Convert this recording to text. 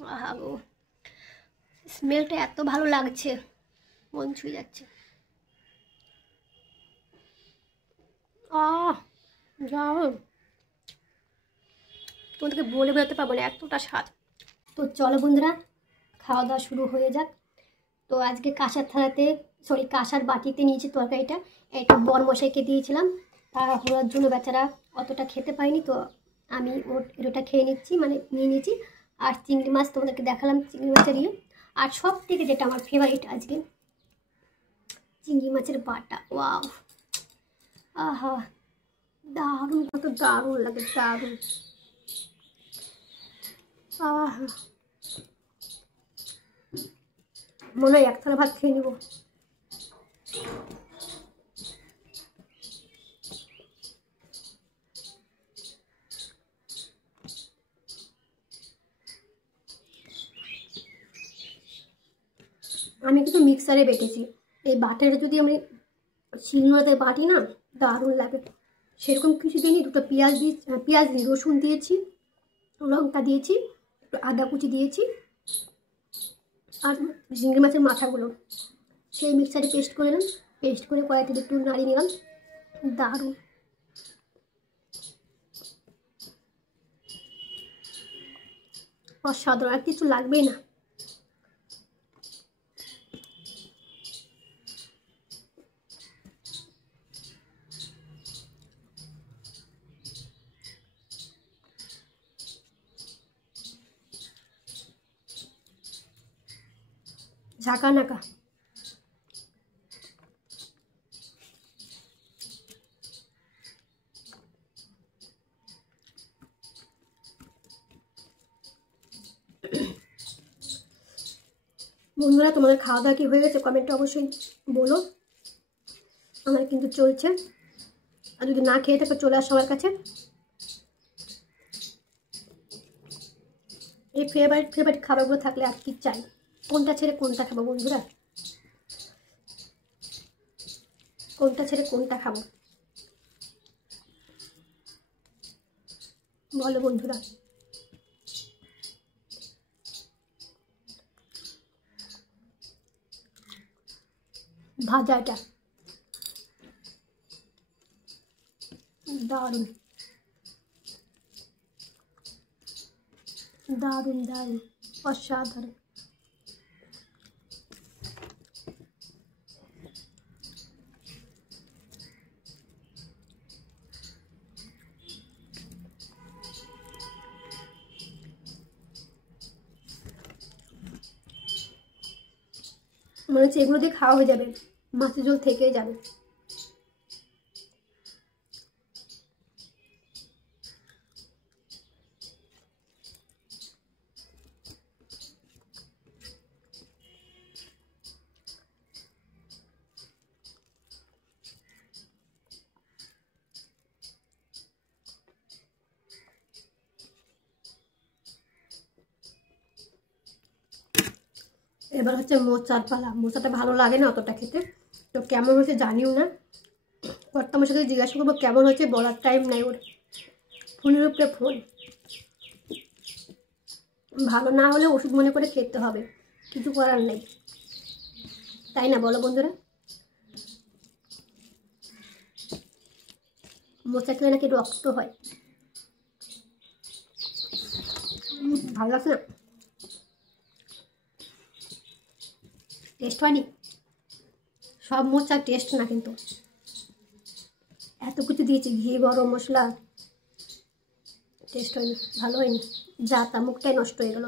আহা গো, স্মেলটা এত ভালো লাগছে, মন ছুঁয়ে যাচ্ছে। যাও, তোমাদেরকে বলে বোঝাতে পারবো না, এতটা স্বাদ। তো চলো বন্ধুরা, খাওয়া দাওয়া শুরু হয়ে যাক। তো আজকে কাঁসার থালাতে, সরি কাঁসার বাটিতে নিয়েছি তরকারিটা। এটা বরমশাইকে দিয়েছিলাম, তারা হওয়ার জন্য বেচারা অতটা খেতে পায়নি, তো আমি ওটা খেয়ে নিচ্ছি, মানে নিয়ে নিয়েছি। আর চিংড়ি মাছ তোমাদেরকে দেখালাম, চিংড়ি মাছের ইয়ে। আর সব থেকে যেটা আমার ফেভারিট আজকে, চিংড়ি মাছের বাটা। ওয়াও, আহা দারুণ, কত দারুণ লাগে, দারুণ। আহা, মনে হয় এক থালা ভাত খেয়ে নিব। আমি কিন্তু মিক্সারে বেটেছি, এই বাটাটা যদি আমি শিলনোড়াতে বাটি না, দারুণ লাগে। সেরকম কিছু দিইনি, দুটো পেঁয়াজ দিই, রসুন দিয়েছি, লঙ্কা দিয়েছি, একটু আদা কুচি দিয়েছি, আর চিংড়ি মাছের মাথাগুলো সেই মিক্সারে পেস্ট করে নিলাম। পেস্ট করে কড়াইতে একটু নাড়িয়ে নিলাম, দারুণ। অসাধারণ, আর কিছু লাগবেই না। ঝাঁকা নাকা। বন্ধুরা, তোমাদের খাওয়া দাওয়া কি হয়ে গেছে কমেন্টে অবশ্যই বলো। আমার কিন্তু চলছে, আর যদি না খেয়ে থাকো চলে আসো আমার কাছে। এই ফেভারিট খাবারগুলো থাকলে আর কি চাই, কোনটা ছেড়ে কোনটা খাবো বন্ধুরা, কোনটা ছেড়ে কোনটা খাবো বলো বন্ধুরা। ভাজাটা দারুণ, দারুণ দারুণ, অসাধারণ। মনে হচ্ছে এগুলো দিয়ে খাওয়া হয়ে যাবে, মাছের ঝোল থেকেই যাবে। এবার হচ্ছে মোচার পালা। মোচাটা ভালো লাগে না অতটা খেতে, তো কেমন হয়েছে জানিও না। কর্তামার সাথে জিজ্ঞাসা করবো কেমন হয়েছে, বলার টাইম নাই ওর, ফোনের উপরে ফোন। ভালো না হলে ওষুধ মনে করে খেতে হবে, কিছু করার নেই, তাই না বলো বন্ধুরা। মোচা খেলে নাকি রক্ত হয়। ভালো লাগছে না, টেস্ট হয়নি। সব মোচা টেস্ট না, কিন্তু এত কিছু দিয়েছি, ঘি গরম মশলা, টেস্ট হয়নি, ভালো হয়নি, যা তা মুখটাই নষ্ট হয়ে গেল।